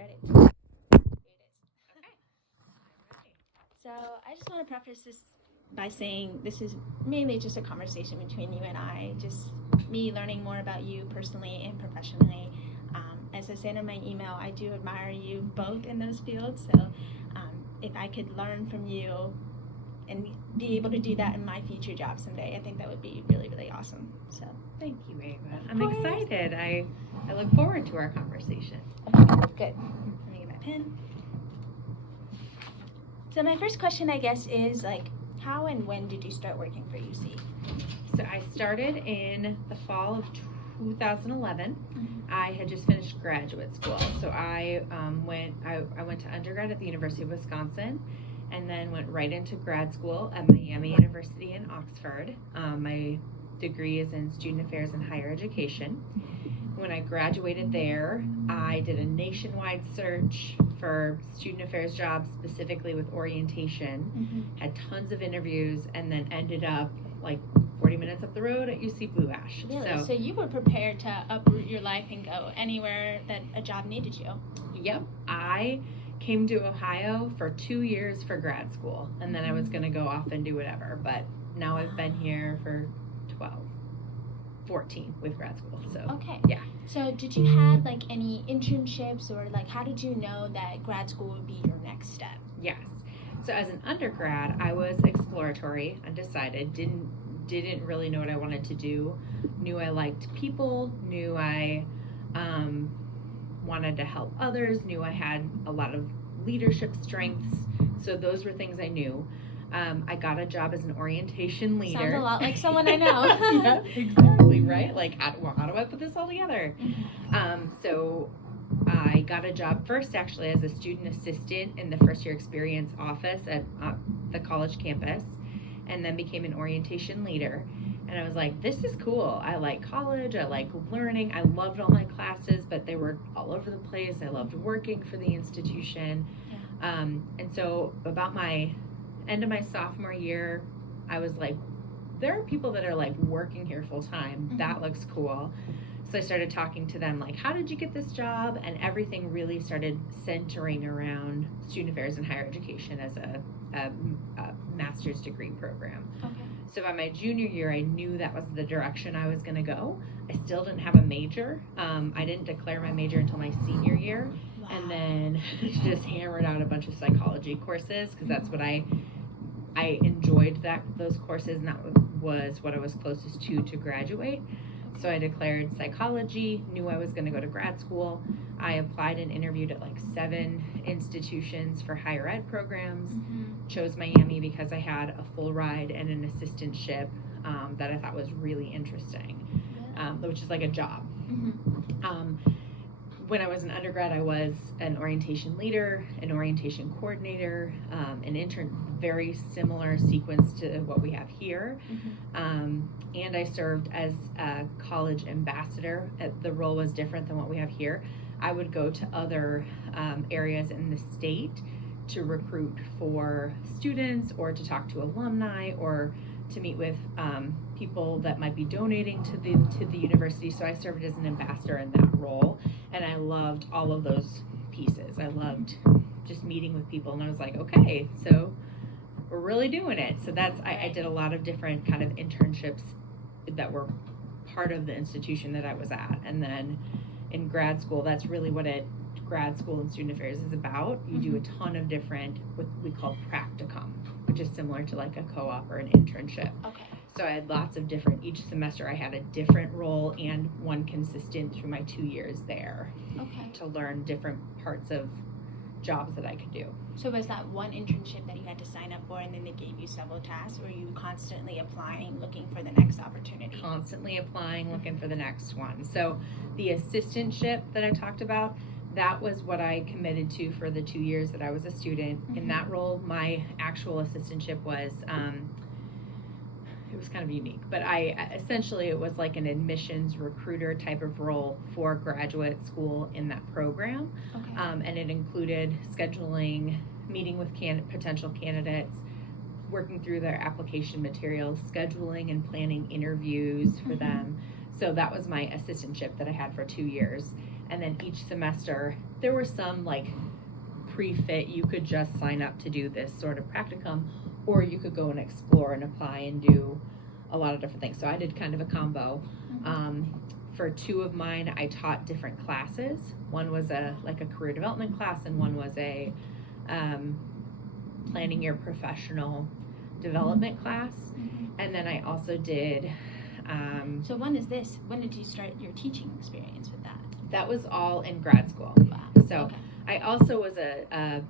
started. Here it is. Okay. I'm ready. So I just want to preface this by saying this is mainly just a conversation between you and I, just me learning more about you personally and professionally. As I said in my email, I do admire you both in those fields. So if I could learn from you and be able to do that in my future job someday, I think that would be really, really awesome. So Thank you, Ava. I'm excited. I look forward to our conversation. okay, good. Let me get my pen. So my first question, I guess, is like, how and when did you start working for UC? So I started in the fall of 2011. Mm-hmm. I had just finished graduate school, so I went to undergrad at the University of Wisconsin, and then went right into grad school at Miami University in Oxford. My degree is in student affairs and higher education. When I graduated there, I did a nationwide search for student affairs jobs, specifically with orientation. Mm-hmm. Had tons of interviews, and then ended up like 40 minutes up the road at UC Blue Ash. Really? So you were prepared to uproot your life and go anywhere that a job needed you? Yep. I came to Ohio for 2 years for grad school, and then I was going to go off and do whatever. But now I've been here for 14 with grad school. So okay. Yeah. So did you have like any internships, or like how did you know that grad school would be your next step? Yes. So as an undergrad, I was exploratory, undecided, didn't really know what I wanted to do. Knew I liked people, knew I wanted to help others, knew I had a lot of leadership strengths. So those were things I knew. I got a job as an orientation leader. Sounds a lot like someone I know. Yeah, exactly, right? Like, how do I put this all together? So I got a job first, actually, as a student assistant in the first year experience office at the college campus, and then became an orientation leader. And I was like, this is cool. I like college. I like learning. I loved all my classes, but they were all over the place. I loved working for the institution. Yeah. And so about my end of my sophomore year, I was like, there are people that are like working here full time. Mm-hmm. That looks cool. So I started talking to them like, how did you get this job? And everything really started centering around student affairs and higher education as a master's degree program. Okay. So by my junior year, I knew that was the direction I was going to go. I still didn't have a major. I didn't declare my major until my senior year. Wow. And then just hammered out a bunch of psychology courses, because that's what I enjoyed those courses, and that was what I was closest to graduate. So I declared psychology, knew I was going to go to grad school. I applied and interviewed at like 7 institutions for higher ed programs. Mm-hmm. Chose Miami because I had a full ride and an assistantship that I thought was really interesting, which is like a job. Mm-hmm. When I was an undergrad, I was an orientation leader, an orientation coordinator, an intern, very similar sequence to what we have here. Mm-hmm. And I served as a college ambassador. The role was different than what we have here. I would go to other areas in the state to recruit for students, or to talk to alumni, or to meet with people that might be donating to the university. So I served as an ambassador in that role, and I loved all of those pieces. I loved just meeting with people, and I was like, okay, so we're really doing it. So I did a lot of different kind of internships that were part of the institution that I was at. And then in grad school, that's really what grad school and student affairs is about. You do a ton of different, what we call practicum, which is similar to like a co-op or an internship. Okay. So I had lots of different, each semester I had a different role and one consistent through my 2 years there. Okay. To learn different parts of jobs that I could do. So was that one internship that you had to sign up for, and then they gave you several tasks, or were you constantly applying, looking for the next opportunity? Constantly applying, looking for the next one. So the assistantship that I talked about, that was what I committed to for the 2 years that I was a student. Mm-hmm. In that role, my actual assistantship was, it was kind of unique, but essentially it was like an admissions recruiter type of role for graduate school in that program. Okay. And it included scheduling, meeting with potential candidates, working through their application materials, scheduling and planning interviews for them. So that was my assistantship that I had for 2 years. And then each semester, there were some like pre-fit, you could just sign up to do this sort of practicum, or you could go and explore and apply and do a lot of different things. So I did kind of a combo. For 2 of mine, I taught different classes. One was a career development class, and one was a planning your professional development class. And then I also did so when did you start your teaching experience with that? That was all in grad school. Wow. So Okay. I also was a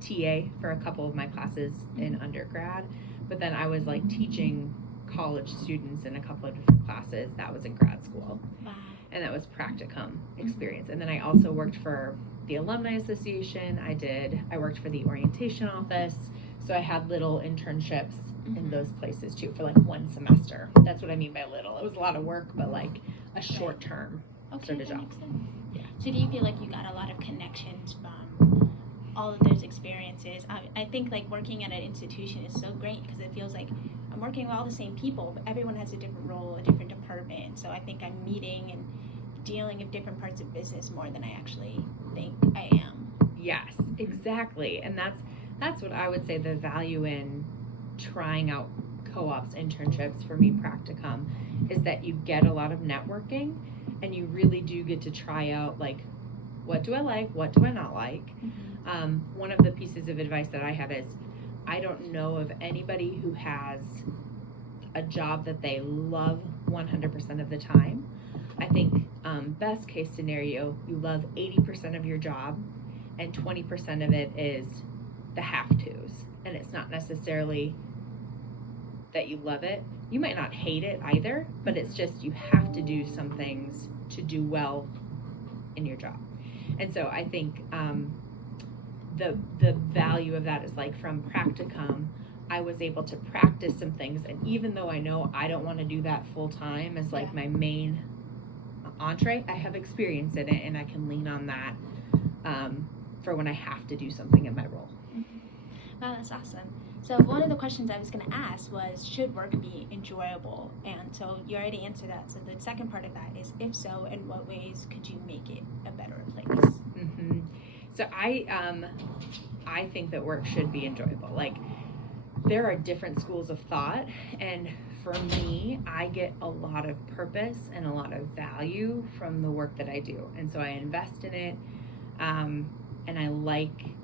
TA for a couple of my classes in undergrad, but then I was like teaching college students in a couple of different classes. That was in grad school. Wow. And that was practicum experience. And then I also worked for the Alumni Association. I worked for the orientation office. So I had little internships in those places too for like 1 semester. That's what I mean by little. It was a lot of work, but like a short term sort of job. Makes sense. Yeah. So do you feel like you got a lot of connections from all of those experiences? I think like working at an institution is so great because it feels like I'm working with all the same people, but everyone has a different role, a different department. So I think I'm meeting and dealing with different parts of business more than I actually think I am. Yes, exactly. And that's what I would say the value in trying out co-ops, internships, for me practicum, is that you get a lot of networking and you really do get to try out like, what do I like, what do I not like. One of the pieces of advice that I have is I don't know of anybody who has a job that they love 100% of the time. I think best case scenario, you love 80% of your job and 20% of it is the have-tos. And it's not necessarily that you love it. You might not hate it either, but it's just you have to do some things to do well in your job. And so I think the value of that is like from practicum, I was able to practice some things. And even though I know I don't want to do that full time as like my main entree, I have experience in it and I can lean on that for when I have to do something in my role. Wow, that's awesome. So one of the questions I was going to ask was, should work be enjoyable? And so you already answered that. So the second part of that is, if so, in what ways could you make it a better place? So I think that work should be enjoyable. Like, there are different schools of thought, and for me, I get a lot of purpose and a lot of value from the work that I do. And so I invest in it, and I like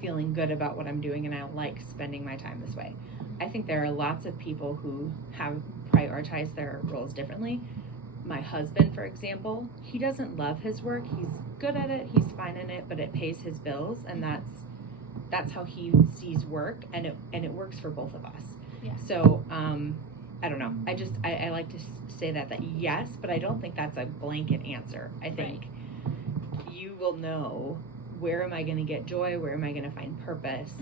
feeling good about what I'm doing, and I like spending my time this way. I think there are lots of people who have prioritized their roles differently. My husband, for example, he doesn't love his work. He's good at it, he's fine in it, but it pays his bills, and that's how he sees work, and it works for both of us. Yeah. So I don't know. I like to say that yes, but I don't think that's a blanket answer. I think you will know, where am I going to get joy? Where am I going to find purpose?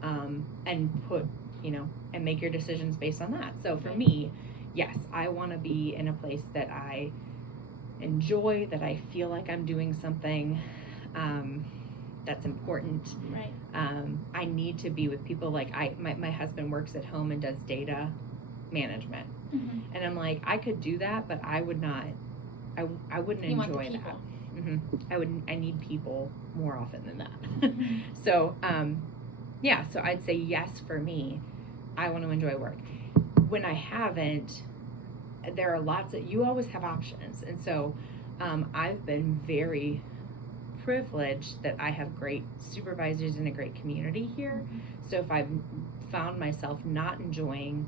And put, and make your decisions based on that. So for me, yes, I want to be in a place that I enjoy, that I feel like I'm doing something that's important. Right. I need to be with people. Like my husband works at home and does data management. And I'm like, I could do that, but I would not, I wouldn't You enjoy want the that. people. I need people more often than that. So, so I'd say yes for me. I want to enjoy work. When I haven't, there are lots of, you always have options. And so, I've been very privileged that I have great supervisors and a great community here. So if I've found myself not enjoying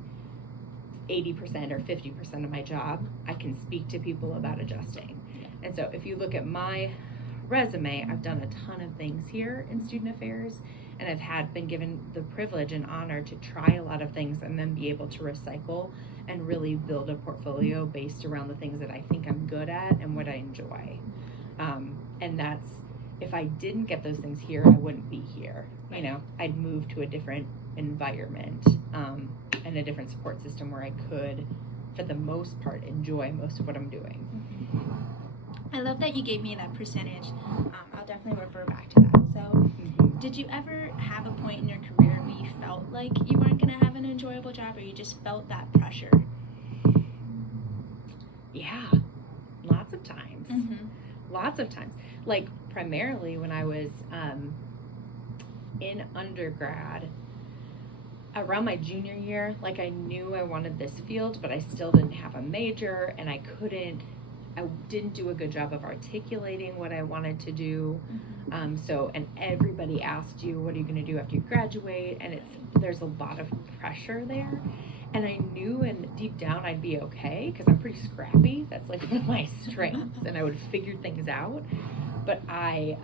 80% or 50% of my job, I can speak to people about adjusting. And so if you look at my resume, I've done a ton of things here in student affairs, and I've been given the privilege and honor to try a lot of things and then be able to recycle and really build a portfolio based around the things that I think I'm good at and what I enjoy. And that's, if I didn't get those things here, I wouldn't be here. I'd move to a different environment and a different support system where I could, for the most part, enjoy most of what I'm doing. I love that you gave me that percentage. I'll definitely refer back to that. So, did you ever have a point in your career where you felt like you weren't going to have an enjoyable job, or you just felt that pressure? Yeah, lots of times. lots of times. Like, primarily when I was in undergrad, around my junior year, like, I knew I wanted this field, but I still didn't have a major, and I didn't do a good job of articulating what I wanted to do. And everybody asked you, what are you going to do after you graduate? And there's a lot of pressure there. And I knew, and deep down, I'd be okay, because I'm pretty scrappy. That's like one of my strengths, and I would figure things out. But I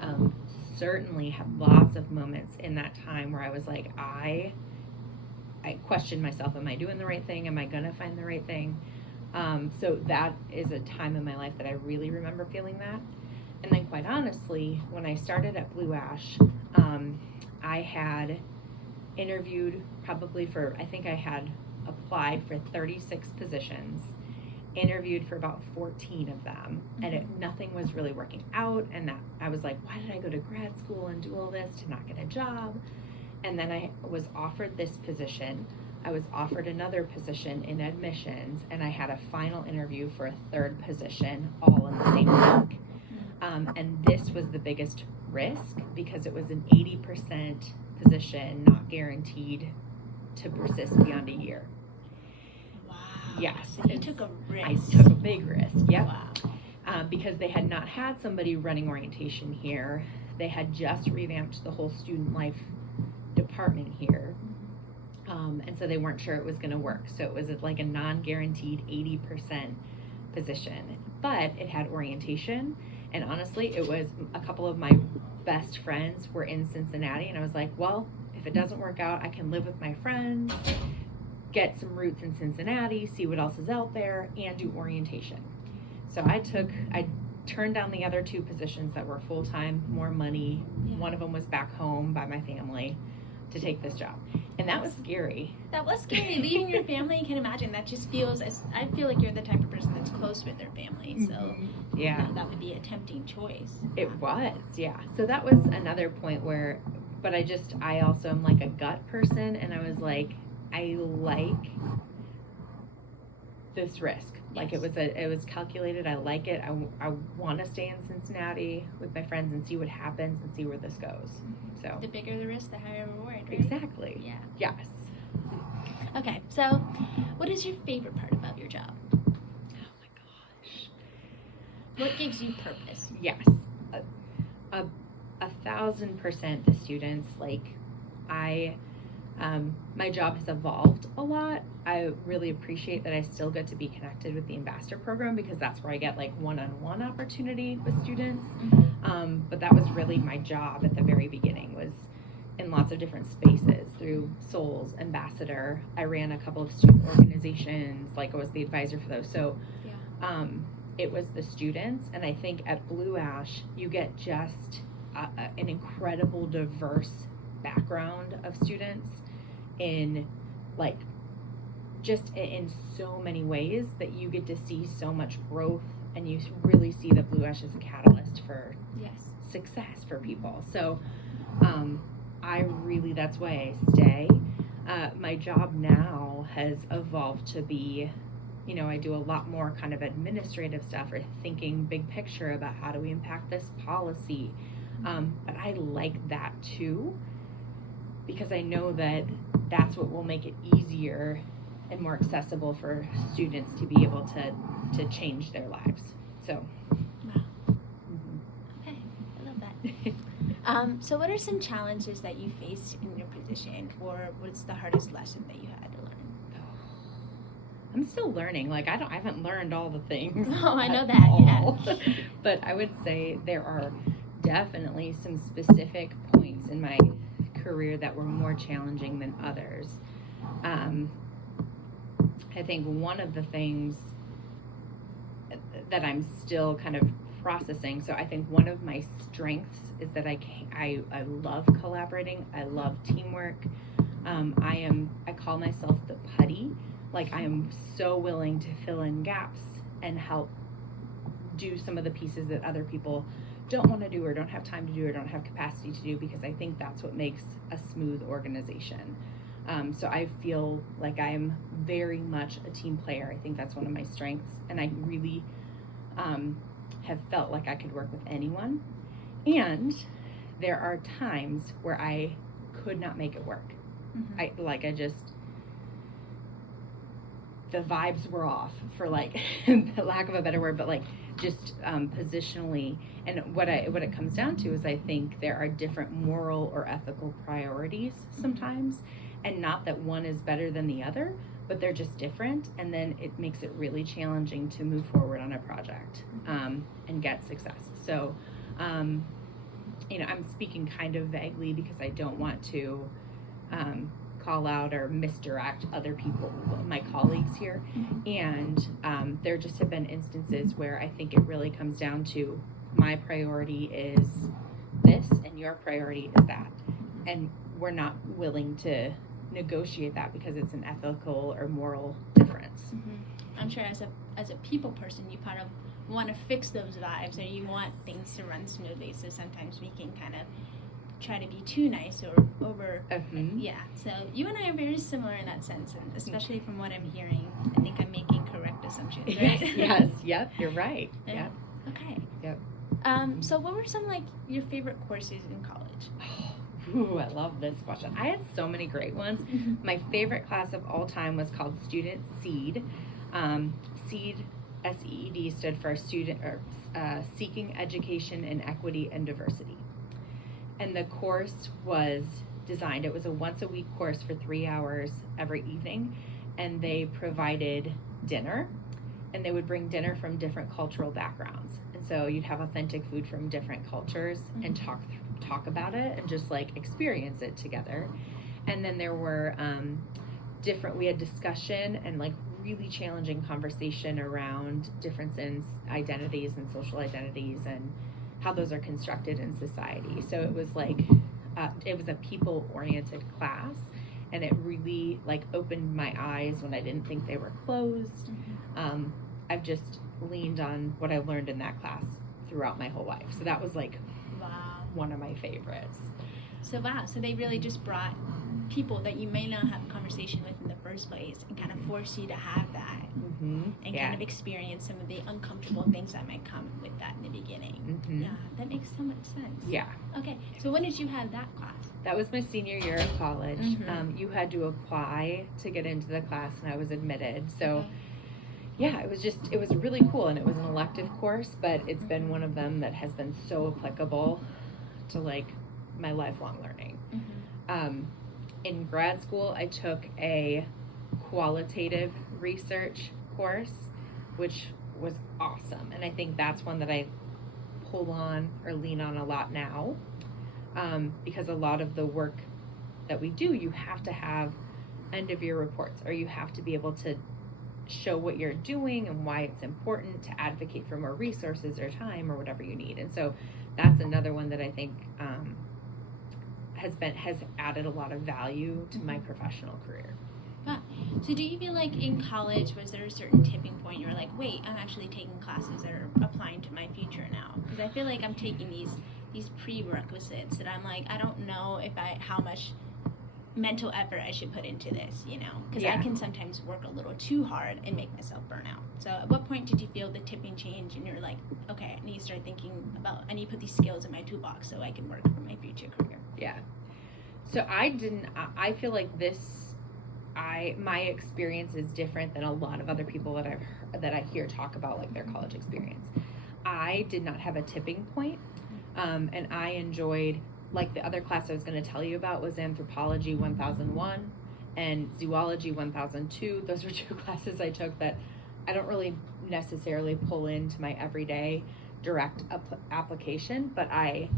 certainly had lots of moments in that time where I was like, I questioned myself, am I doing the right thing? Am I going to find the right thing? So that is a time in my life that I really remember feeling that. And then, quite honestly, when I started at Blue Ash, I had interviewed I think I had applied for 36 positions, interviewed for about 14 of them, and nothing was really working out. And that I was like, why did I go to grad school and do all this to not get a job? And then I was offered this position. I was offered another position in admissions, and I had a final interview for a third position all in the same week. And this was the biggest risk because it was an 80% position, not guaranteed to persist beyond a year. Wow. Yes. So you took a risk. I took a big risk, yep. Wow. Because they had not had somebody running orientation here. They had just revamped the whole student life department here. And so they weren't sure it was going to work. So it was like a non-guaranteed 80% position. But it had orientation. And honestly, it was a couple of my best friends were in Cincinnati. And I was like, well, if it doesn't work out, I can live with my friends, get some roots in Cincinnati, see what else is out there, and do orientation. So I turned down the other two positions that were full-time, more money. Yeah. One of them was back home by my family to take this job. And that was scary. That was scary. Leaving your family, you can imagine. That just feels, I feel like you're the type of person that's close with their family. So yeah, you know, that would be a tempting choice. It was, yeah. So that was another point where, but I also am like a gut person. And I was like, I like this risk. Like it was calculated. I like it. I want to stay in Cincinnati with my friends and see what happens and see where this goes. So the bigger the risk, the higher reward, right? Exactly. Yeah. Yes. Okay. So, what is your favorite part about your job? Oh my gosh. What gives you purpose? Yes. 1,000% the students. Like my job has evolved a lot. I really appreciate that I still get to be connected with the ambassador program because that's where I get like one-on-one opportunity with students. But that was really my job at the very beginning, was in lots of different spaces through Souls, Ambassador. I ran a couple of student organizations, like I was the advisor for those. So it was the students, and I think at Blue Ash you get just an incredible diverse background of students in like just in so many ways that you get to see so much growth, and you really see that Blue Ash is a catalyst for success for people. So that's why I stay. My job now has evolved to be, I do a lot more kind of administrative stuff or thinking big picture about how do we impact this policy. But I like that too, because I know that that's what will make it easier and more accessible for students to be able to change their lives. So. Wow. Okay, I love that. So what are some challenges that you faced in your position, or what's the hardest lesson that you had to learn? I'm still learning. Like I haven't learned all the things. Oh, I know that. Yeah. But I would say there are definitely some specific points in my career that were more challenging than others. I think one of the things that I'm still kind of processing, so I think one of my strengths is that I love collaborating. I love teamwork. I call myself the putty. Like I am so willing to fill in gaps and help do some of the pieces that other people don't want to do or don't have time to do or don't have capacity to do, because I think that's what makes a smooth organization. So I feel like I'm very much a team player. I think that's one of my strengths, and I really have felt like I could work with anyone. And there are times where I could not make it work. The vibes were off, for like the lack of a better word, but like just positionally. And what it comes down to is I think there are different moral or ethical priorities sometimes, and not that one is better than the other, but they're just different, and then it makes it really challenging to move forward on a project and get success. So I'm speaking kind of vaguely because I don't want to call out or misdirect other people, my colleagues here. And there just have been instances where I think it really comes down to my priority is this and your priority is that. And we're not willing to negotiate that because it's an ethical or moral difference. I'm sure as a people person, you kind of want to fix those vibes, or you want things to run smoothly. So sometimes we can kind of try to be too nice or over. Yeah. So you and I are very similar in that sense, and especially from what I'm hearing, I think I'm making correct assumptions, right? Yes. Yep. You're right. Yep. Okay. Yep. So what were some like your favorite courses in college? Ooh, I love this question. I had so many great ones. My favorite class of all time was called Student Seed. Seed, SEED, stood for Student or Seeking Education in Equity and Diversity. And the course was designed, it was a once a week course for 3 hours every evening, and they provided dinner, and they would bring dinner from different cultural backgrounds. And so you'd have authentic food from different cultures and talk about it and just like experience it together. And then there were we had discussion and like really challenging conversation around difference in identities and social identities and how those are constructed in society. So it was like it was a people-oriented class, and it really like opened my eyes when I didn't think they were closed. I've just leaned on what I learned in that class throughout my whole life. So that was like one of my favorites. So they really just brought people that you may not have a conversation with in the first place and kind of force you to have that and kind of experience some of the uncomfortable things that might come with that in the beginning. Yeah, that makes so much sense. Yeah. Okay, so when did you have that class? That was my senior year of college. You had to apply to get into the class, and I was admitted. So yeah, it was really cool, and it was an elective course, but it's been one of them that has been so applicable to like my lifelong learning. In grad school, I took a qualitative research course, which was awesome. And I think that's one that I pull on or lean on a lot now, because a lot of the work that we do, you have to have end of year reports, or you have to be able to show what you're doing and why it's important to advocate for more resources or time or whatever you need. And so that's another one that I think has added a lot of value to my professional career. So do you feel like in college, was there a certain tipping point you were like, wait, I'm actually taking classes that are applying to my future now? Because I feel like I'm taking these prerequisites that I'm like, I don't know how much mental effort I should put into this, because I can sometimes work a little too hard and make myself burn out. So at what point did you feel the tipping change and you're like, okay, I need to start thinking about, I need to put these skills in my toolbox so I can work for my future career? Yeah. So I feel like my experience is different than a lot of other people that I hear talk about like their college experience. I did not have a tipping point, and I enjoyed, like the other class I was going to tell you about was Anthropology 1001 and Zoology 1002. Those were two classes I took that I don't really necessarily pull into my everyday direct application, but I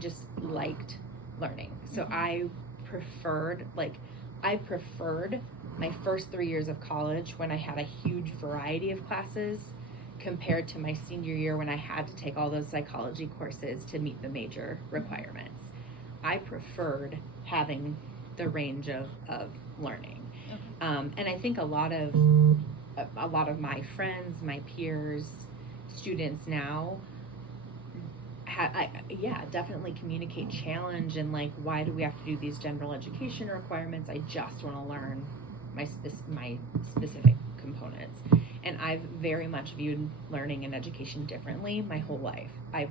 just liked learning. So I preferred my first 3 years of college when I had a huge variety of classes compared to my senior year when I had to take all those psychology courses to meet the major requirements. I preferred having the range of learning. And I think a lot of my friends, my peers, students now definitely communicate challenge and like, why do we have to do these general education requirements? I just want to learn my specific components. And I've very much viewed learning and education differently my whole life. I've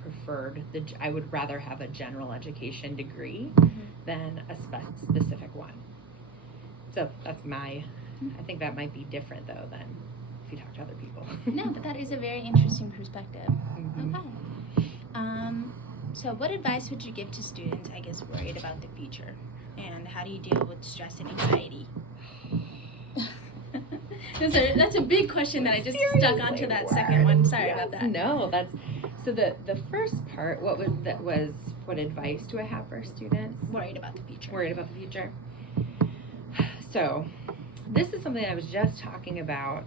preferred I would rather have a general education degree than a specific one. So that's I think that might be different though than if you talk to other people. No, but that is a very interesting perspective. Mm-hmm. Okay. So what advice would you give to students, I guess, worried about the future? And how do you deal with stress and anxiety? That's a big question that I just stuck onto that second one. Sorry about that. No, that's so the first part. What advice do I have for students Worried about the future. Worried about the future. So this is something I was just talking about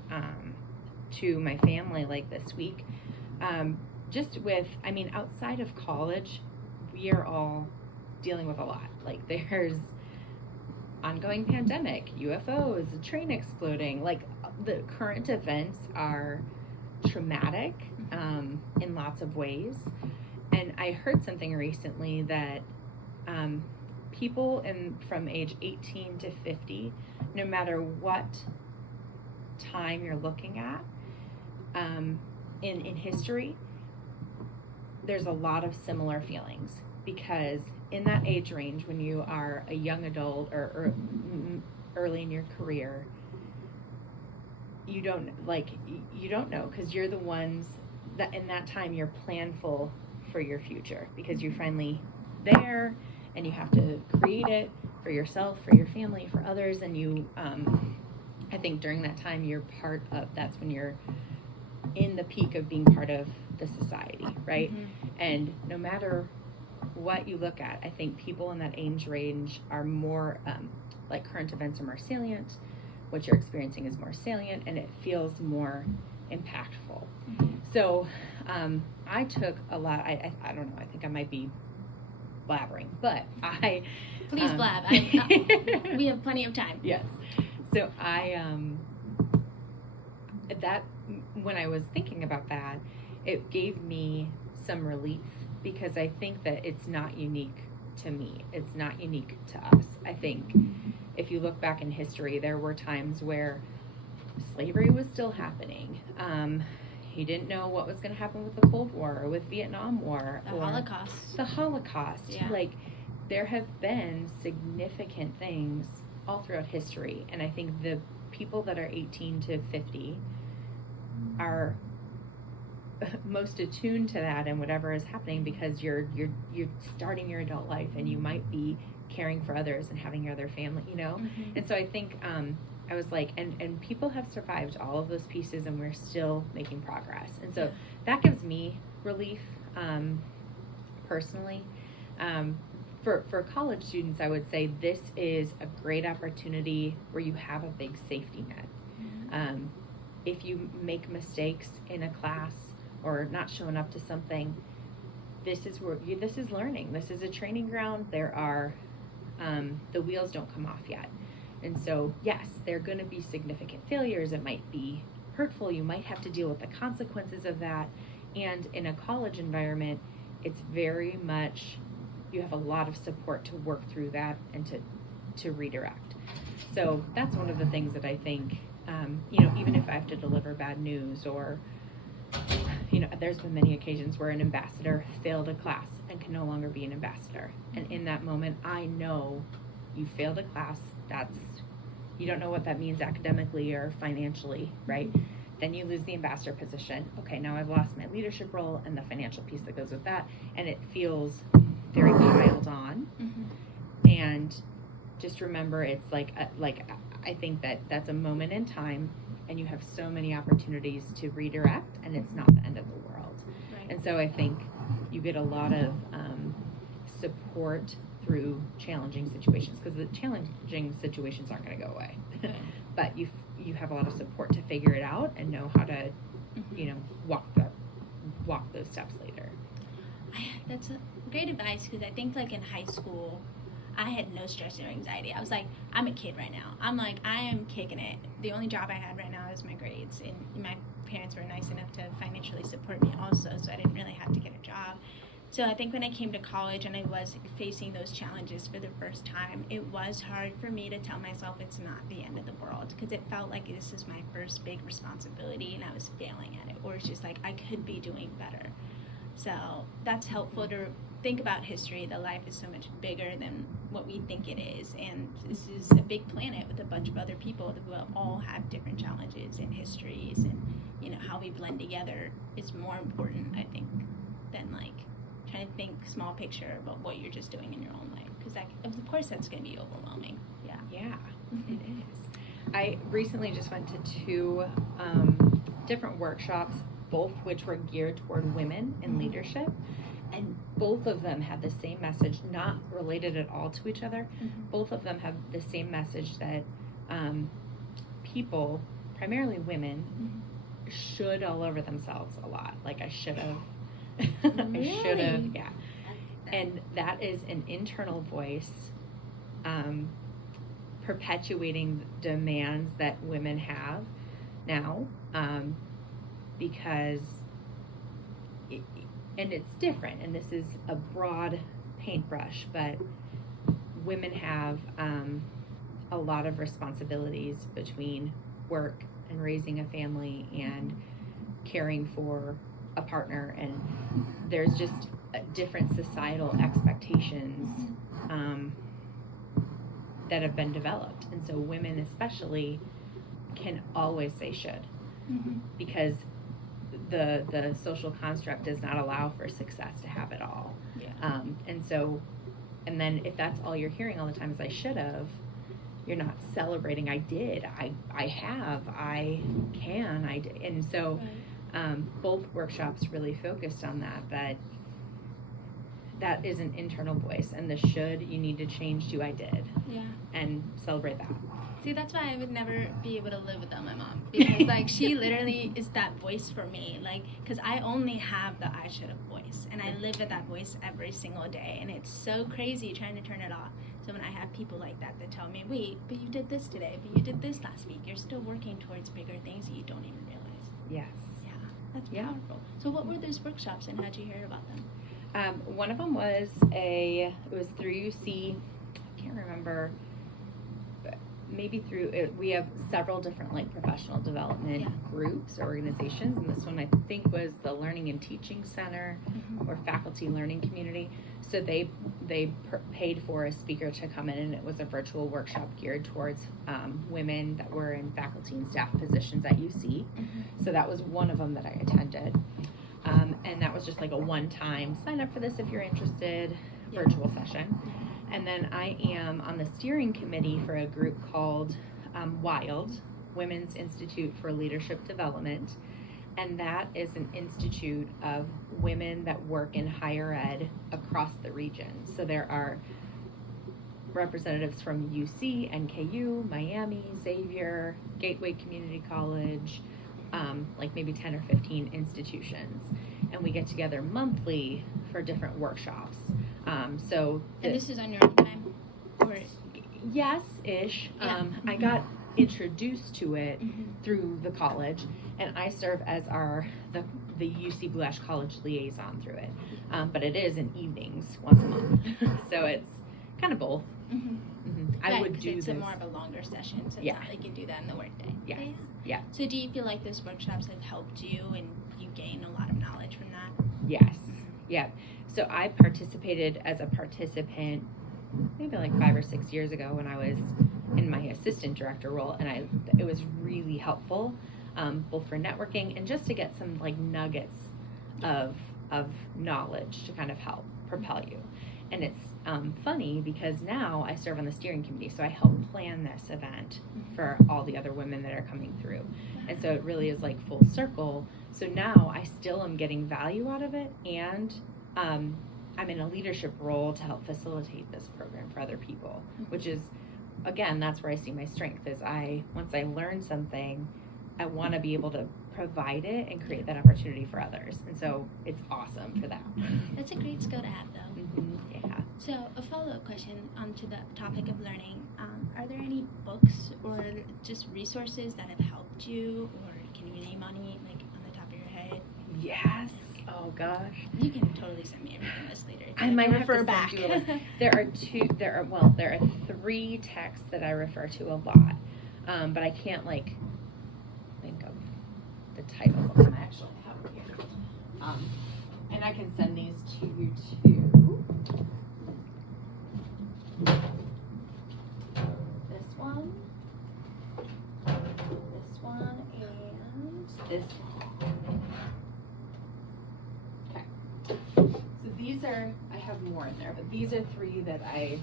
to my family like this week. Just with, I mean, outside of college, we are all dealing with a lot. Like there's ongoing pandemic, UFOs, a train exploding. Like the current events are traumatic in lots of ways. And I heard something recently that people from age 18 to 50, no matter what time you're looking at in history, there's a lot of similar feelings, because in that age range, when you are a young adult or early in your career, you don't know, because you're the ones that in that time you're planful for your future, because you're finally there and you have to create it for yourself, for your family, for others. And you I think during that time that's when you're in the peak of being part of the society, right? And no matter what you look at, I think people in that age range are more like current events are more salient, what you're experiencing is more salient, and it feels more impactful. So I took a lot, I don't know, I think I might be blabbering, but Please blab. We have plenty of time. Yes. So when I was thinking about that, it gave me some relief, because I think that it's not unique to me. It's not unique to us. I think if you look back in history, there were times where slavery was still happening. You didn't know what was going to happen with the Cold War or with Vietnam War. The Holocaust. Yeah. Like, there have been significant things all throughout history. And I think the people that are 18 to 50 are most attuned to that and whatever is happening, because you're starting your adult life and you might be caring for others and having your other family, And so I think I was like, and people have survived all of those pieces, and we're still making progress. And so that gives me relief personally. For college students, I would say this is a great opportunity where you have a big safety net. If you make mistakes in a class or not showing up to something, this is learning. This is a training ground. There are the wheels don't come off yet. And so, yes, there are going to be significant failures. It might be hurtful. You might have to deal with the consequences of that. And in a college environment, it's very much, you have a lot of support to work through that and to redirect. So that's one of the things that I think, even if I have to deliver bad news, or, there's been many occasions where an ambassador failed a class and can no longer be an ambassador. And in that moment, I know you failed a class. You don't know what that means academically or financially, right? Then you lose the ambassador position. Okay, now I've lost my leadership role and the financial piece that goes with that. And it feels very piled on. And just remember, it's like I think that's a moment in time, and you have so many opportunities to redirect, and it's not the end of the world. Right. And so I think you get a lot of support through challenging situations, because the challenging situations aren't going to go away. But you have a lot of support to figure it out and know how to walk those steps later. That's a great advice, because I think like in high school I had no stress or anxiety. I was like, I'm a kid right now. I'm like, I am kicking it. The only job I had right now is my grades, and my parents were nice enough to financially support me also, so I didn't really have to get a job. So I think when I came to college and I was facing those challenges for the first time, it was hard for me to tell myself it's not the end of the world, because it felt like this is my first big responsibility and I was failing at it, or it's just like I could be doing better. So that's helpful to think about history, that life is so much bigger than what we think it is, and this is a big planet with a bunch of other people that will all have different challenges and histories, and how we blend together is more important, I think, than like trying to think small picture about what you're just doing in your own life, because of course that's going to be overwhelming. Yeah, it is. I recently just went to 2 different workshops, both which were geared toward women in leadership, and both of them had the same message, not related at all to each other. Both of them have the same message that people, primarily women, should all over themselves a lot. Like, I should have. I should have, yeah. And that is an internal voice perpetuating demands that women have now, because and it's different, and this is a broad paintbrush, but women have a lot of responsibilities between work and raising a family and caring for a partner, and there's just different societal expectations that have been developed, and so women especially can always say should, because the social construct does not allow for success to have it all. And then if that's all you're hearing all the time is I should have, you're not celebrating I did, I have, I can, I did. And so both workshops really focused on that is an internal voice, and the should, you need to change to I did. And celebrate that. See, that's why I would never be able to live without my mom, because like she literally is that voice for me, like, because I only have the I should have voice, and I live with that voice every single day, and it's so crazy trying to turn it off. So when I have people like that tell me, wait, but you did this today, but you did this last week, you're still working towards bigger things that you don't even realize. Yes. That's powerful. So what were those workshops, and how'd you hear about them? One of them was it was through UC, I can't remember, maybe through it, we have several different like professional development groups or organizations, and this one I think was the Learning and Teaching Center or Faculty Learning Community. So they paid for a speaker to come in, and it was a virtual workshop geared towards women that were in faculty and staff positions at UC. So that was one of them that I attended, and that was just like a one-time sign up for this if you're interested virtual session. And then I am on the steering committee for a group called WILD, Women's Institute for Leadership Development. And that is an institute of women that work in higher ed across the region. So there are representatives from UC, NKU, Miami, Xavier, Gateway Community College, like maybe 10 or 15 institutions. And we get together monthly for different workshops. And this is on your own time? Or? Yes-ish. I got introduced to it through the college, and I serve as the UC Blue Ash College liaison through it. But it is in evenings once a month. So it's kind of both. I would do it's this. More of a longer session, so it's not like you do that in the workday. Yeah. So do you feel like those workshops have helped you and you gain a lot of knowledge from that? Yes. Yeah. So I participated as a participant maybe like 5 or 6 years ago when I was in my assistant director role, and it was really helpful, both for networking and just to get some like nuggets of knowledge to kind of help propel you. And it's funny because now I serve on the steering committee, so I help plan this event for all the other women that are coming through. And so it really is like full circle. So now I still am getting value out of it, and I'm in a leadership role to help facilitate this program for other people, which is, again, that's where I see my strength is once I learn something, I want to be able to provide it and create that opportunity for others. And so it's awesome for that. That's a great skill to have, though. Yeah. So a follow-up question onto the topic of learning. Are there any books or just resources that have helped you, or can you name any, like on the top of your head? Yes. Oh gosh. You can totally send me everything list later. I might have refer to back. send you a list. There are 3 texts that I refer to a lot, but I can't think of the titles of them. I actually have them here, and I can send these to you too. This one, and this one. Okay. So these are, I have more in there, but these are 3 that I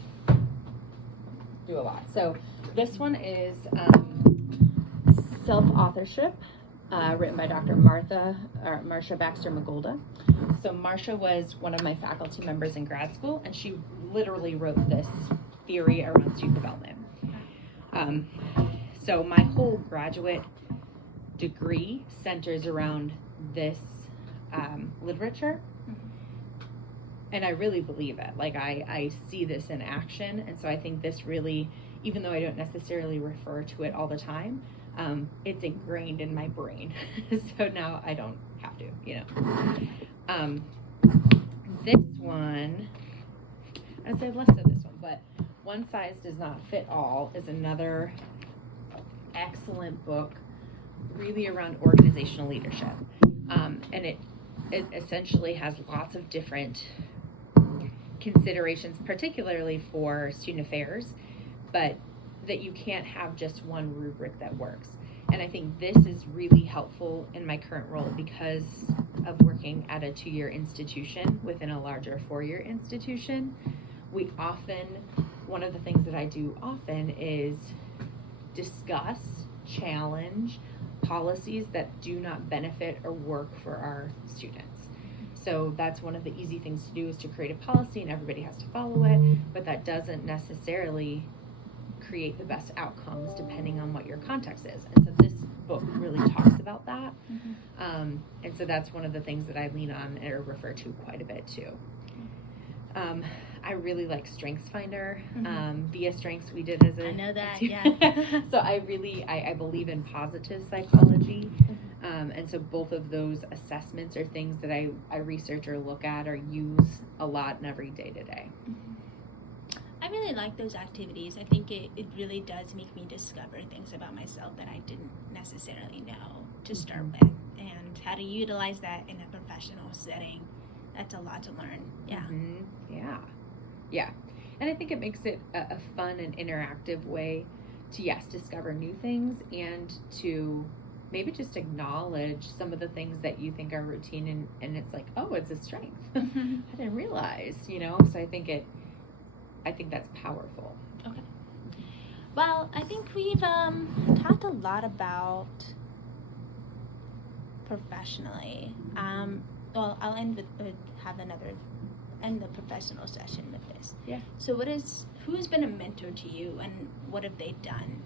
do a lot. So this one is self-authorship, written by Dr. Marsha Baxter Magolda. So Marsha was one of my faculty members in grad school, and she literally wrote this theory around student development. So my whole graduate degree centers around this literature. And I really believe it. I see this in action. And so I think this really, even though I don't necessarily refer to it all the time, it's ingrained in my brain. So now I don't have to, This one, I'd say less of this one, but One Size Does Not Fit All is another excellent book, really around organizational leadership. And it essentially has lots of different considerations, particularly for student affairs, but that you can't have just one rubric that works. And I think this is really helpful in my current role because of working at a 2-year institution within a larger 4-year institution. One of the things that I do often is discuss, challenge policies that do not benefit or work for our students. So that's one of the easy things to do, is to create a policy and everybody has to follow it, but that doesn't necessarily create the best outcomes depending on what your context is. And so this book really talks about that. And so that's one of the things that I lean on or refer to quite a bit too. I really like StrengthsFinder. Via Strengths we did as a... I know that, yeah. So I believe in positive psychology. And so both of those assessments are things that I research or look at or use a lot and every day to day. I really like those activities. I think it really does make me discover things about myself that I didn't necessarily know to start with, and how to utilize that in a professional setting. That's a lot to learn. Yeah. Yeah. And I think it makes it a fun and interactive way to, yes, discover new things and to maybe just acknowledge some of the things that you think are routine and it's like, oh, it's a strength. I didn't realize, so I think that's powerful. Okay. Well, I think we've talked a lot about professionally. Well, I'll end end the professional session with this. Yeah. So who's been a mentor to you and what have they done?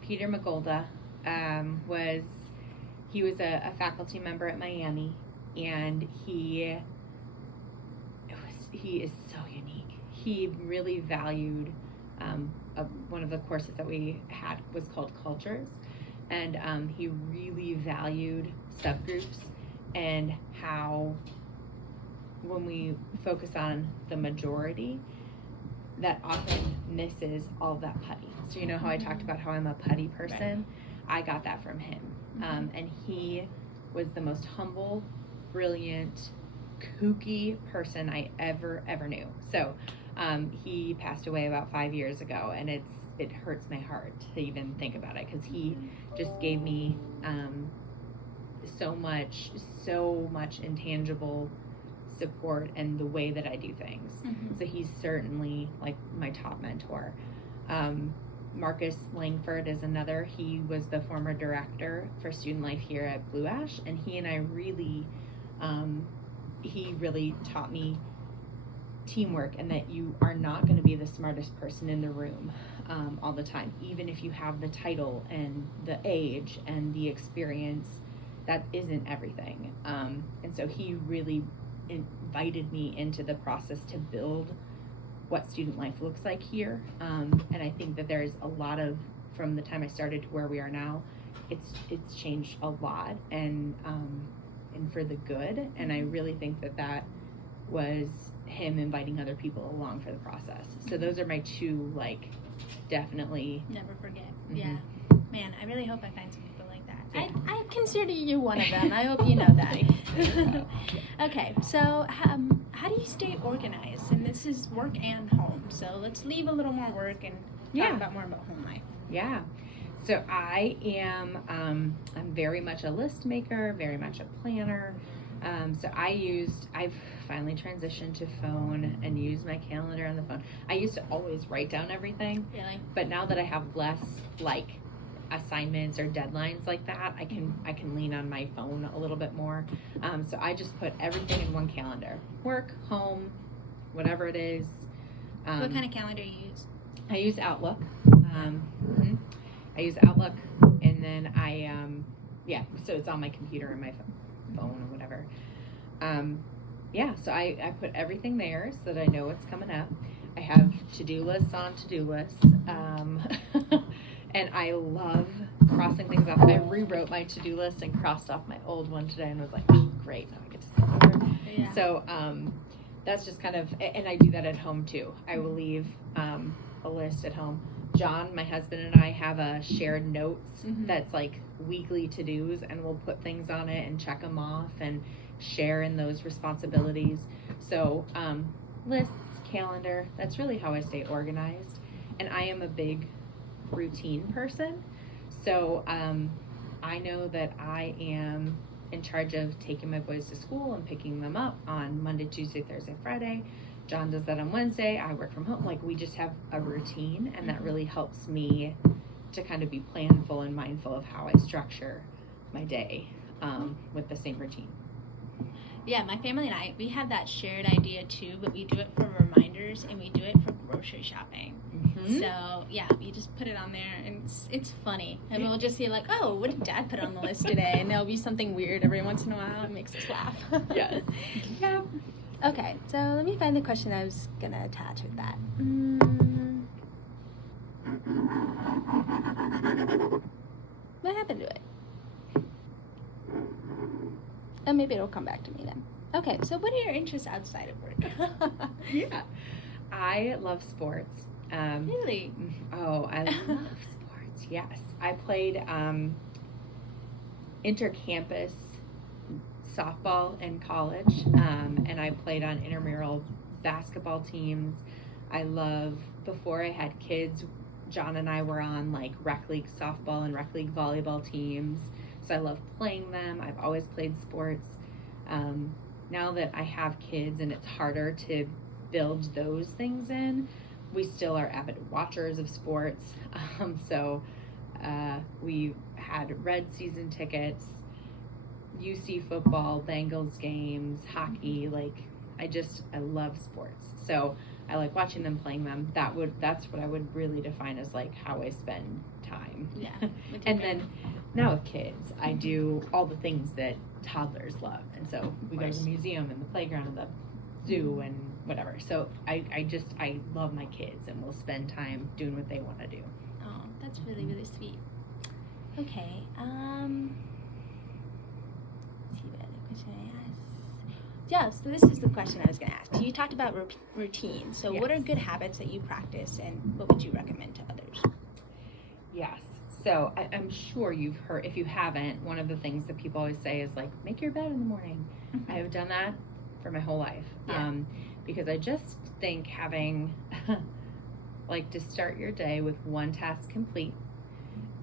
Peter Magolda he was a faculty member at Miami, and he is so unique. He really valued one of the courses that we had was called Cultures, and he really valued subgroups and how when we focus on the majority, that often misses all that putty. So you know how I talked about how I'm a putty person? Right. I got that from him. And he was the most humble, brilliant, kooky person I ever knew. So he passed away about 5 years ago, and it hurts my heart to even think about it, because he just gave me so much intangible support and the way that I do things. So he's certainly like my top mentor. Marcus Langford is another. He was the former director for student life here at Blue Ash, and he and I really he really taught me teamwork, and that you are not going to be the smartest person in the room all the time. Even if you have the title and the age and the experience, that isn't everything. And so he really invited me into the process to build what student life looks like here. And I think that there's a lot of, from the time I started to where we are now, it's changed a lot, and and for the good. And I really think that was him inviting other people along for the process. So those are my two, like, definitely. Never forget. Mm-hmm. Yeah. Man, I really hope I find some people like that. Yeah. I consider you one of them. I hope you know that. Okay, so how do you stay organized? And this is work and home. So let's leave a little more work and talk more about home life. Yeah. So I am, I'm very much a list maker, very much a planner. So I've finally transitioned to phone and use my calendar on the phone. I used to always write down everything. Really? But now that I have less, like, assignments or deadlines like that, I can lean on my phone a little bit more. So I just put everything in one calendar. Work, home, whatever it is. What kind of calendar do you use? I use Outlook. I use Outlook, and then so it's on my computer and my phone or whatever. So I put everything there so that I know what's coming up. I have to-do lists on to-do lists. And I love crossing things off. I rewrote my to-do list and crossed off my old one today and was like, oh, great, now I get to start over. Yeah. So that's just kind of, and I do that at home too. I will leave a list at home. John, my husband, and I have a shared notes that's like weekly to-dos, and we'll put things on it and check them off and share in those responsibilities. So lists, calendar, that's really how I stay organized. And I am a big routine person. So I know that I am in charge of taking my boys to school and picking them up on Monday, Tuesday, Thursday, Friday. John does that on Wednesday. I work from home. Like, we just have a routine, and that really helps me to kind of be planful and mindful of how I structure my day with the same routine. Yeah, my family and I, we have that shared idea too, but we do it for reminders, and we do it for grocery shopping. So yeah, you just put it on there, and it's funny, and we'll just see like, oh, what did Dad put on the list today? And there'll be something weird every once in a while. It makes us laugh. Yes. Yeah. Okay, so let me find the question I was gonna attach with that. What happened to it? Oh, maybe it'll come back to me then. Okay, so what are your interests outside of work? Yeah, I love sports. Really? Oh, I love sports. Yes, I played intercampus softball in college, and I played on intramural basketball teams. I love, before I had kids, John and I were on like rec league softball and rec league volleyball teams, so I love playing them. I've always played sports. Now that I have kids and it's harder to build those things in, we still are avid watchers of sports. So we had Red season tickets, UC football, Bengals games, hockey. Like, I love sports. So I like watching them, playing them. That's what I would really define as like how I spend time. Yeah. And then now with kids, I do all the things that toddlers love. And so we go to the museum and the playground and the zoo and whatever. So I love my kids, and we'll spend time doing what they want to do. Oh, that's really, really sweet. Okay. Let's see what other question I asked. Yeah, so this is the question I was going to ask. You talked about routine. So Yes. what are good habits that you practice, and what would you recommend to others? Yes. So I'm sure you've heard, if you haven't, one of the things that people always say is like, make your bed in the morning. I have done that for my whole life. Yeah. Because I just think having, like, to start your day with one task complete,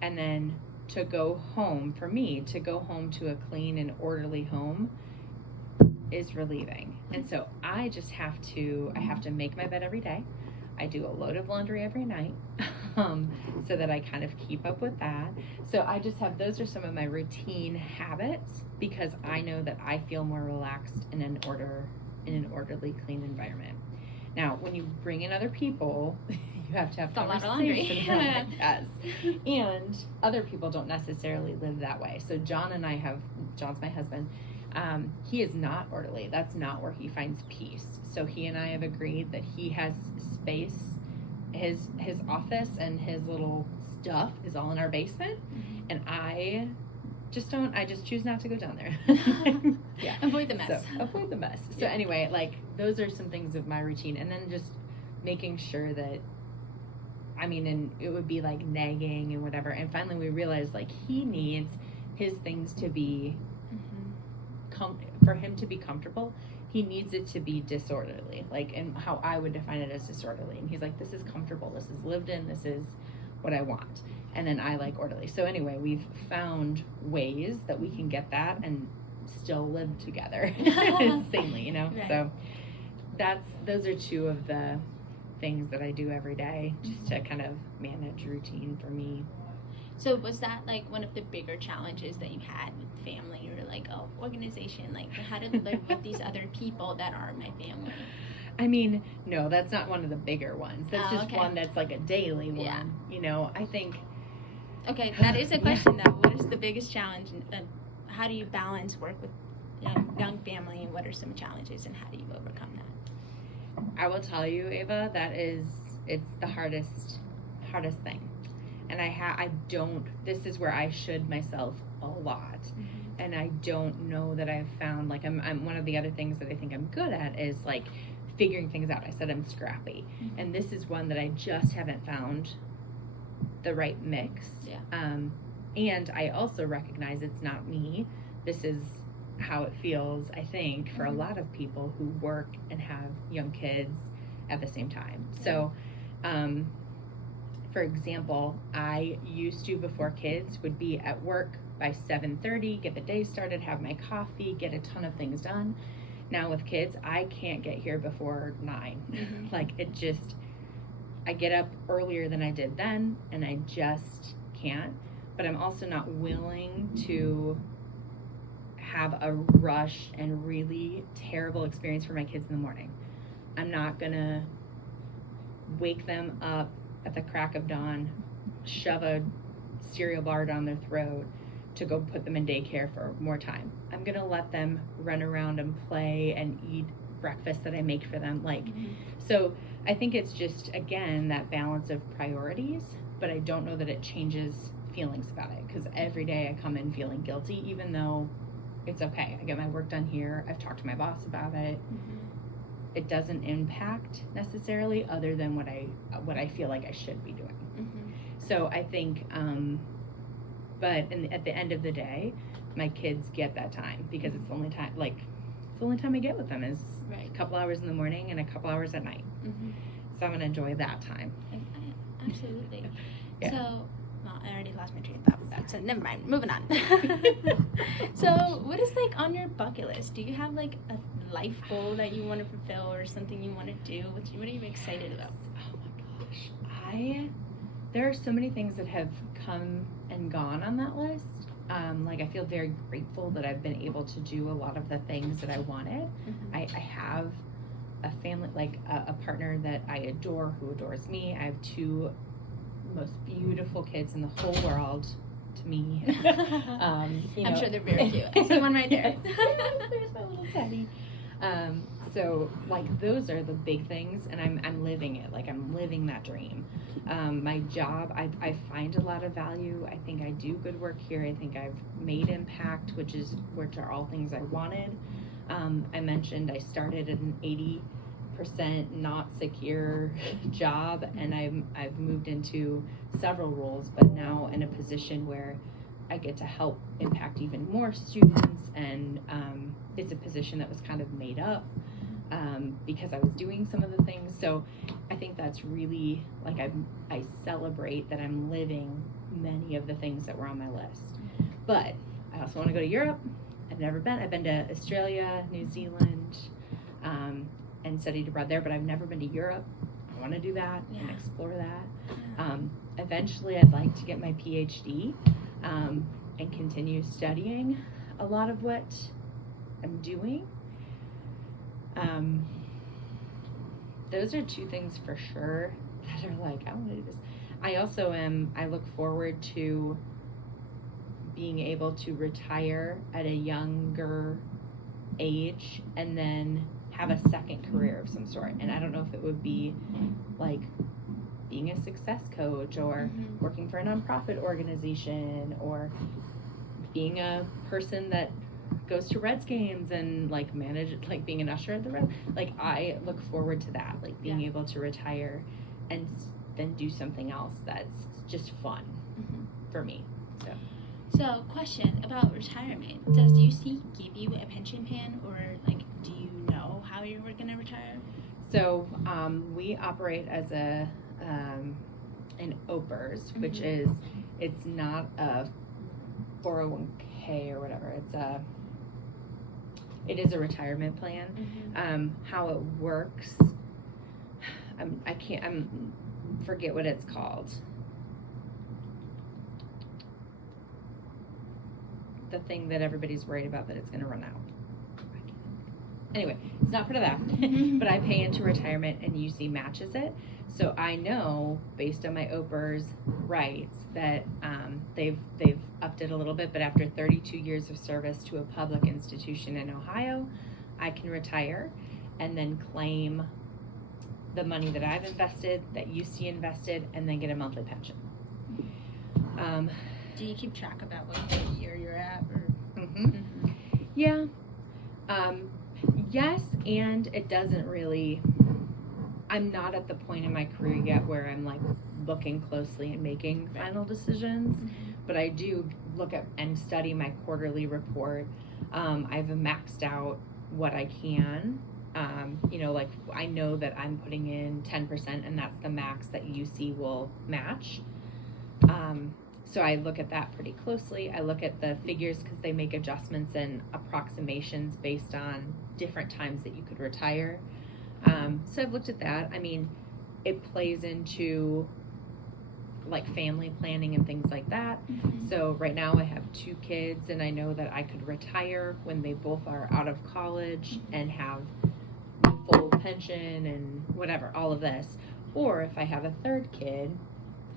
and then to go home, for me, to go home to a clean and orderly home is relieving. And so I have to make my bed every day. I do a load of laundry every night, so that I kind of keep up with that. So I just have, those are some of my routine habits, because I know that I feel more relaxed in an orderly, clean environment. Now, when you bring in other people, you have to have conversations. Yes. And other people don't necessarily live that way. So John's my husband. He is not orderly. That's not where he finds peace. So he and I have agreed that he has space. His office and his little stuff is all in our basement, and I I just choose not to go down there. Yeah. Avoid the mess. So, avoid the mess. So anyway, like, those are some things of my routine. And then just making sure that, I mean, and it would be like nagging and whatever. And finally we realized, like, he needs his things to be, for him to be comfortable, he needs it to be disorderly. Like, and how I would define it as disorderly. And he's like, this is comfortable. This is lived in. This is what I want. And then I like orderly. So anyway, we've found ways that we can get that and still live together insanely, you know? Right. So those are two of the things that I do every day just to kind of manage routine for me. So was that like one of the bigger challenges that you had with family, or like, oh, organization, like how to live with these other people that are my family? I mean, no, that's not one of the bigger ones. That's just okay. one that's like a daily one. Yeah. You know, I think. Okay, that is a question though. What is the biggest challenge? How do you balance work with young family, and what are some challenges, and how do you overcome that? I will tell you, Ava, it's the hardest thing. And this is where I should myself a lot. And I don't know that I've found, like, I'm one of the other things that I think I'm good at is like figuring things out. I said I'm scrappy. And this is one that I just haven't found the right mix. Yeah. And I also recognize it's not me. This is how it feels, I think, for a lot of people who work and have young kids at the same time. Yeah. So, for example, I used to, before kids, would be at work by 7:30, get the day started, have my coffee, get a ton of things done. Now with kids, I can't get here before 9. Like, I get up earlier than I did then, and I just can't. But I'm also not willing to have a rush and really terrible experience for my kids in the morning. I'm not gonna wake them up at the crack of dawn, shove a cereal bar down their throat to go put them in daycare for more time. I'm gonna let them run around and play and eat breakfast that I make for them. Like, so I think it's just, again, that balance of priorities, but I don't know that it changes feelings about it, because every day I come in feeling guilty, even though it's okay. I get my work done here. I've talked to my boss about it. It doesn't impact necessarily, other than what I feel like I should be doing. So I think, but at the end of the day, my kids get that time, because it's the only time, I get with them is a couple hours in the morning and a couple hours at night. So I'm gonna enjoy that time. Absolutely. Yeah. So, well, I already lost my train of thought with that, so never mind. Moving on. So, what is like on your bucket list? Do you have like a life goal that you want to fulfill, or something you want to do? What are you excited about? Oh my gosh, there are so many things that have come and gone on that list. Like, I feel very grateful that I've been able to do a lot of the things that I wanted. I have a family, like a partner that I adore, who adores me. I have 2 most beautiful kids in the whole world to me. I'm sure they're very cute. I see one right there. There's my little teddy. So, like, those are the big things, and I'm living it. Like, I'm living that dream. My job, I find a lot of value. I think I do good work here. I think I've made impact, which are all things I wanted. I mentioned I started at an 80% not secure job, and I've moved into several roles, but now in a position where I get to help impact even more students, and it's a position that was kind of made up because I was doing some of the things. So I think that's really, like, I celebrate that I'm living many of the things that were on my list. But I also want to go to Europe. I've never been. I've been to Australia, New Zealand, and studied abroad there, but I've never been to Europe. I want to do that and explore that. Eventually, I'd like to get my PhD and continue studying a lot of what I'm doing. Those are 2 things for sure that are like, I want to do this. I also I look forward to being able to retire at a younger age and then have a second career of some sort. And I don't know if it would be like being a success coach, or working for a nonprofit organization, or being a person that goes to Reds games and like manage, like being an usher at the Reds, like I look forward to that, like being able to retire and then do something else that's just fun for me. So, question about retirement. Does UC give you a pension plan, or like, do you know how you were gonna retire? So, we operate as an OPERS, which is, it's not a 401k or whatever. It is a retirement plan. How it works, I forget what it's called. The thing that everybody's worried about that it's going to run out. Anyway, it's not part of that, but I pay into retirement and UC matches it. So I know, based on my OPERS rights, that they've upped it a little bit, but after 32 years of service to a public institution in Ohio, I can retire and then claim the money that I've invested, that UC invested, and then get a monthly pension. Do you keep track about what year you're at? Or? Yeah. Yes, and it doesn't really. I'm not at the point in my career yet where I'm like looking closely and making final decisions, but I do look at and study my quarterly report. I've maxed out what I can. Like I know that I'm putting in 10% and that's the max that UC will match. So I look at that pretty closely. I look at the figures because they make adjustments and approximations based on different times that you could retire. So I've looked at that. I mean, it plays into like family planning and things like that. So right now I have 2 kids and I know that I could retire when they both are out of college and have full pension and whatever, all of this. Or if I have a 3rd kid,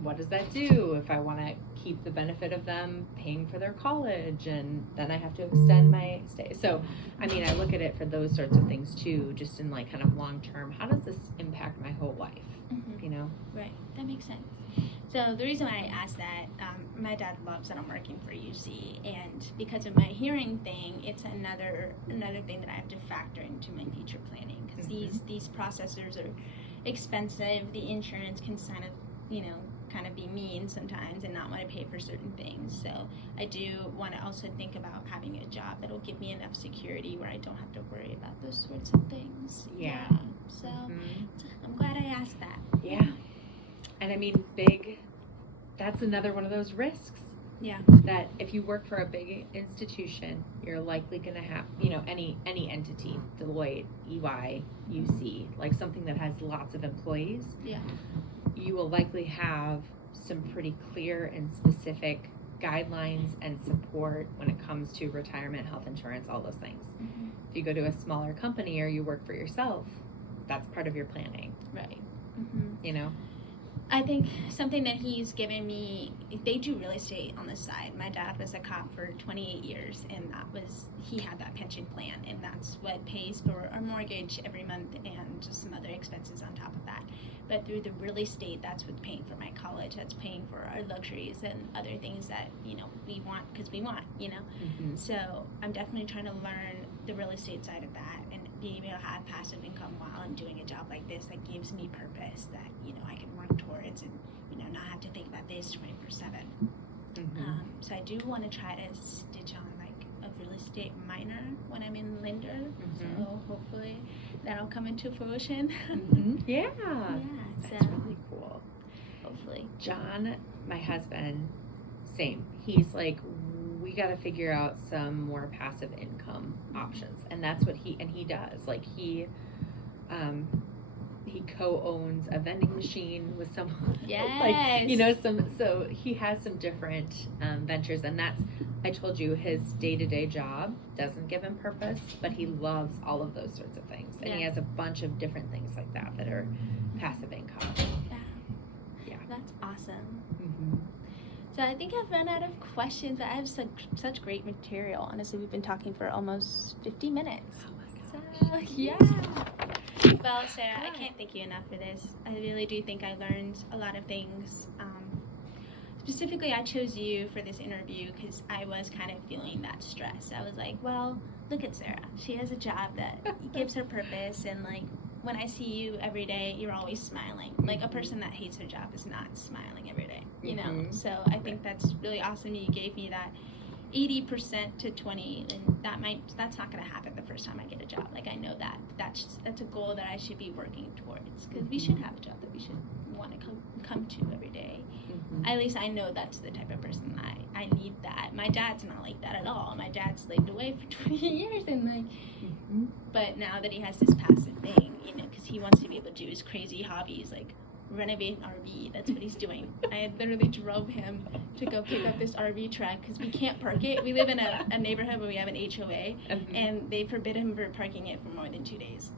what does that do if I want to keep the benefit of them paying for their college and then I have to extend my stay? So, I mean, I look at it for those sorts of things too, just in like kind of long term. How does this impact my whole life? Right, that makes sense. So the reason why I asked that, my dad loves that I'm working for UC, and because of my hearing thing, it's another thing that I have to factor into my future planning, because these processors are expensive. The insurance can kind of be mean sometimes and not want to pay for certain things. So I do want to also think about having a job that'll give me enough security where I don't have to worry about those sorts of things. So I'm glad I asked that. And I mean, that's another one of those risks. That if you work for a big institution, you're likely going to have, any entity, Deloitte, EY, UC, like something that has lots of employees. You will likely have some pretty clear and specific guidelines and support when it comes to retirement, health insurance, all those things. If you go to a smaller company or you work for yourself, that's part of your planning. Right. I think something that he's given me, they do real estate on the side. My dad was a cop for 28 years, and he had that pension plan, and that's what pays for our mortgage every month and just some other expenses on top of that. But through the real estate, that's what's paying for my college, that's paying for our luxuries and other things that, we want because we want, So I'm definitely trying to learn the real estate side of that and being able to have passive income while I'm doing a job like this that gives me purpose, that, I can work towards and, not have to think about this 24/7. So I do want to try to stitch on like a real estate minor when I'm in Linder. So hopefully that'll come into fruition. That's really cool. Hopefully. John, my husband, same. He's like, we got to figure out some more passive income options, and that's what he does. Like he co-owns a vending machine with someone. So he has some different ventures, and I told you, his day-to-day job doesn't give him purpose, but he loves all of those sorts of things, and he has a bunch of different things like that are passive income. That's awesome. So I think I've run out of questions, but I have such great material. Honestly, we've been talking for almost 50 minutes. Oh my gosh. Well, Sarah, I can't thank you enough for this. I really do think I learned a lot of things, specifically, I chose you for this interview because I was kind of feeling that stress. I was like, well, look at Sarah. She has a job that gives her purpose, and like when I see you every day, you're always smiling. Like a person that hates her job is not smiling every day, you know? So I think that's really awesome. You gave me that 80% to 20, and that's not going to happen the first time I get a job. Like I know that's a goal that I should be working towards, because we should have a job that we should want to come to every day. At least I know that's the type of person I need that. My dad's not like that at all. My dad slaved away for 20 years, and like, but now that he has this passive thing, you know, because he wants to be able to do his crazy hobbies, like renovate an RV. That's what he's doing. I literally drove him to go pick up this RV truck because we can't park it. We live in a neighborhood where we have an HOA, and they forbid him from parking it for more than 2 days.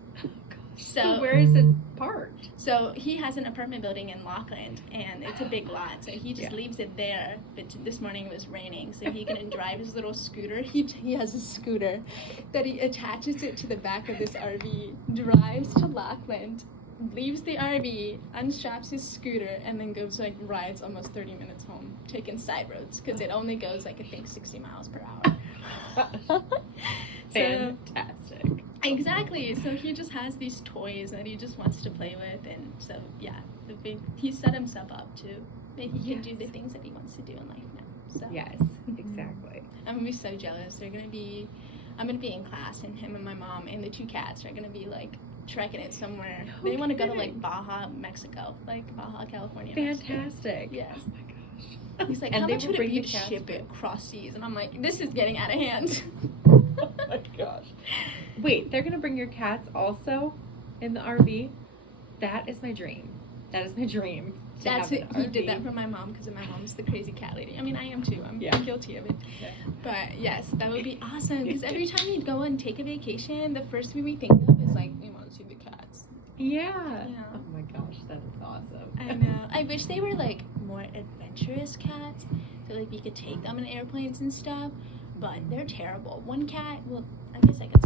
So where is it parked? So he has an apartment building in Lockland, and it's a big lot. So he just leaves it there. But this morning it was raining, so he couldn't drive his little scooter. He has a scooter that he attaches it to the back of this RV, drives to Lockland, leaves the RV, unstraps his scooter, and then goes like rides almost 30 minutes home, taking side roads because it only goes like I think 60 miles per hour. Fantastic. Exactly. So he just has these toys that he just wants to play with, and so yeah, he set himself up to that he can do the things that he wants to do in life now. So yes, exactly. I'm gonna be so jealous. I'm gonna be in class, and him and my mom and the 2 cats are gonna be like trekking it somewhere. They want to go to like Baja, Mexico, like Baja, California. Fantastic. Mexico. Yes. Oh my gosh. He's like, how much would it be to ship it across seas? And I'm like, this is getting out of hand. Oh my gosh. Wait, they're gonna bring your cats also in the RV? That is my dream. That is my dream. That's it. He did that for my mom because my mom's the crazy cat lady. I mean, I am too. I'm guilty of it. Yeah. But yes, that would be awesome because every time you go and take a vacation, the first thing we think of is like, we want to see the cats. Yeah. Oh my gosh, that is awesome. I know. I wish they were like more adventurous cats, so like we could take them in airplanes and stuff. But they're terrible. One cat, well, I guess I could